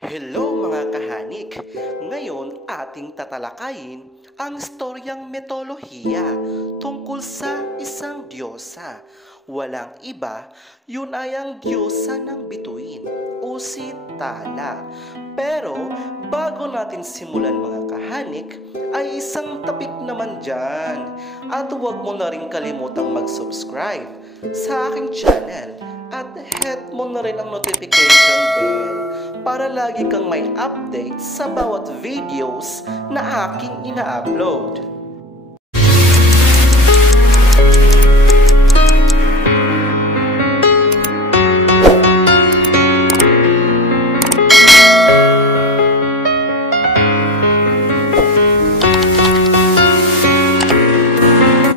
Hello mga kahanik! Ngayon ating tatalakayin ang istoryang mitolohiya tungkol sa isang diyosa. Walang iba, yun ay ang diyosa ng bituin o si Tala. Pero bago natin simulan mga kahanik, ay isang tapik naman dyan. At huwag mo na rin kalimutang mag-subscribe sa aking channel at hit mo na rin ang notification bell para lagi kang may update sa bawat videos na aking ina-upload.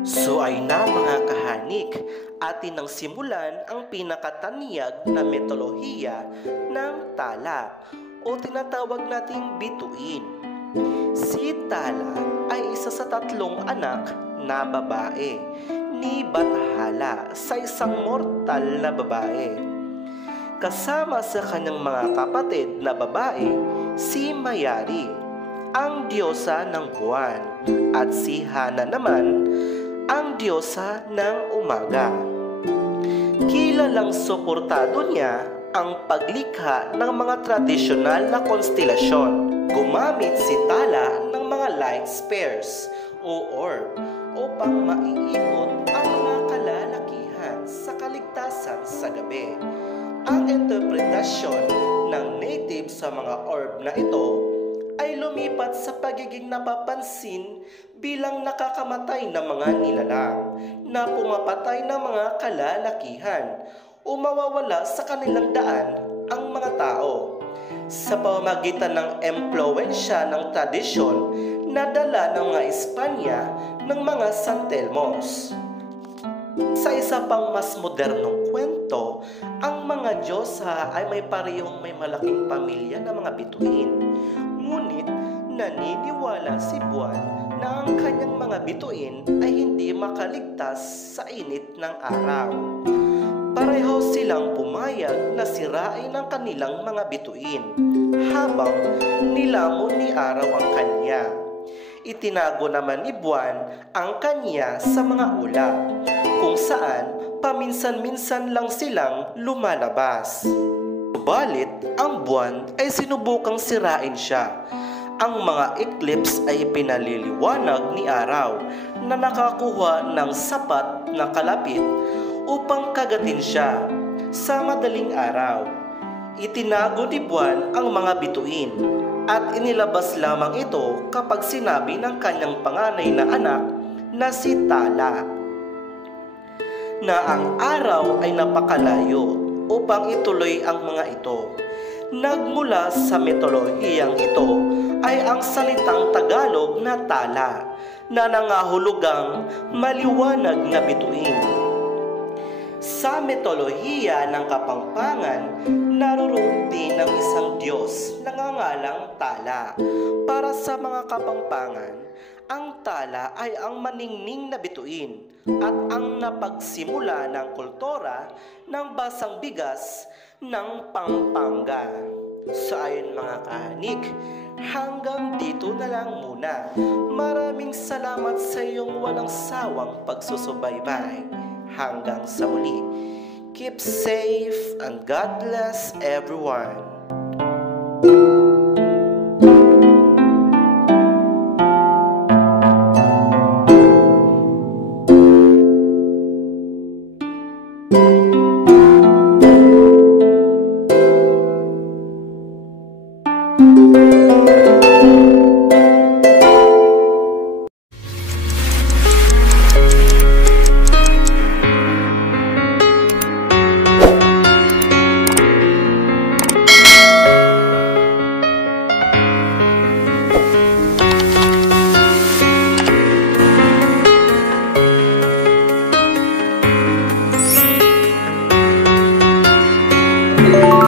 So ay na mga kahanik, atin nang simulan ang pinakataniyag na mitolohiya ng Tala o tinatawag nating bituin. Si Tala ay isa sa 3 anak na babae ni Bathala sa isang mortal na babae. Kasama sa kanyang mga kapatid na babae, si Mayari, ang diyosa ng buwan, at si Hana naman, ang diyosa ng umaga. Kilalang suportado niya ang paglikha ng mga tradisyonal na konstelasyon. Gumamit si Tala ng mga light spears o orb upang maiikot ang mga kalalakihan sa kaligtasan sa gabi. Ang interpretasyon ng native sa mga orb na ito ay lumipat sa pagiging napapansin bilang nakakamatay na mga nilalang na pumapatay ng mga kalalakihan o mawawala sa kanilang daan ang mga tao sa pamamagitan ng impluwensya ng tradisyon na dala ng mga Espanya ng mga San Telmos. Sa isa pang mas modernong kwento, ang mga diyosa ay may parehong may malaking pamilya na mga bituin. Ngunit naniniwala si Buwan na ang kanyang mga bituin ay hindi makaligtas sa init ng araw. Pareho silang pumayag na sirain ang kanilang mga bituin habang nilamon ni araw ang kanya. Itinago naman ni Buwan ang kanya sa mga ulap kung saan paminsan-minsan lang silang lumalabas. Subalit, ang buwan ay sinubukang sirain siya. Ang mga eclipse ay pinaliliwanag ni araw na nakakuha ng sapat na kalapit upang kagatin siya sa madaling araw. Itinago ni Buwan ang mga bituin at inilabas lamang ito kapag sinabi ng kanyang panganay na anak na si Tala na ang araw ay napakalayo upang ituloy ang mga ito. Nagmula sa mitolohiyang ito ay ang salitang Tagalog na Tala na nangahulugang maliwanag na bituin. Sa mitolohiya ng Kapampangan, naroroon din ang isang Diyos na nangangalang Tala. Para sa mga Kapampangan, ang Tala ay ang maningning na bituin at ang napagsimula ng kultura ng basang bigas ng Pampanga. So ayun mga kahanik, hanggang dito na lang muna. Maraming salamat sa iyong walang sawang pagsusubaybay. Hanggang sa muli. Keep safe and God bless everyone.